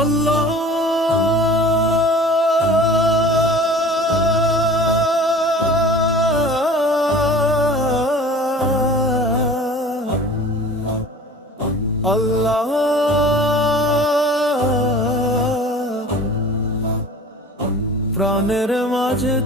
আল্লাহ প্রাণের মাঝে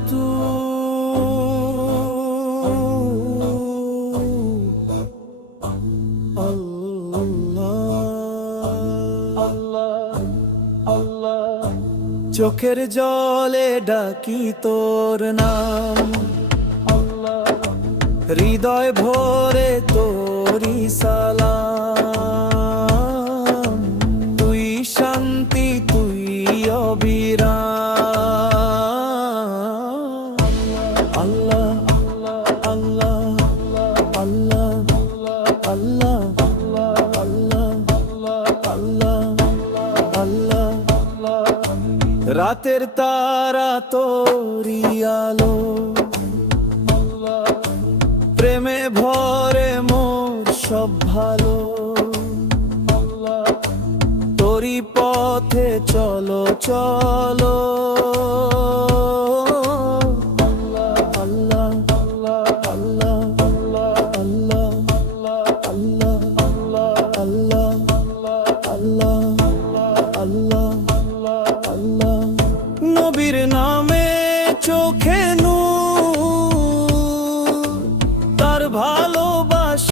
চোখের জলে ডাকি তোর নাম, হৃদয় ভরে তোরি সালাম। তুই শান্তি, তুই অবিরাম। আল্লাহ আল্লাহ আল্লাহ আল্লাহ আল্লাহ আল্লাহ। রাতের তারা তোরি আলো, প্রেমে ভরে মোর সব ভালো। তোরি পথে চলো চলো।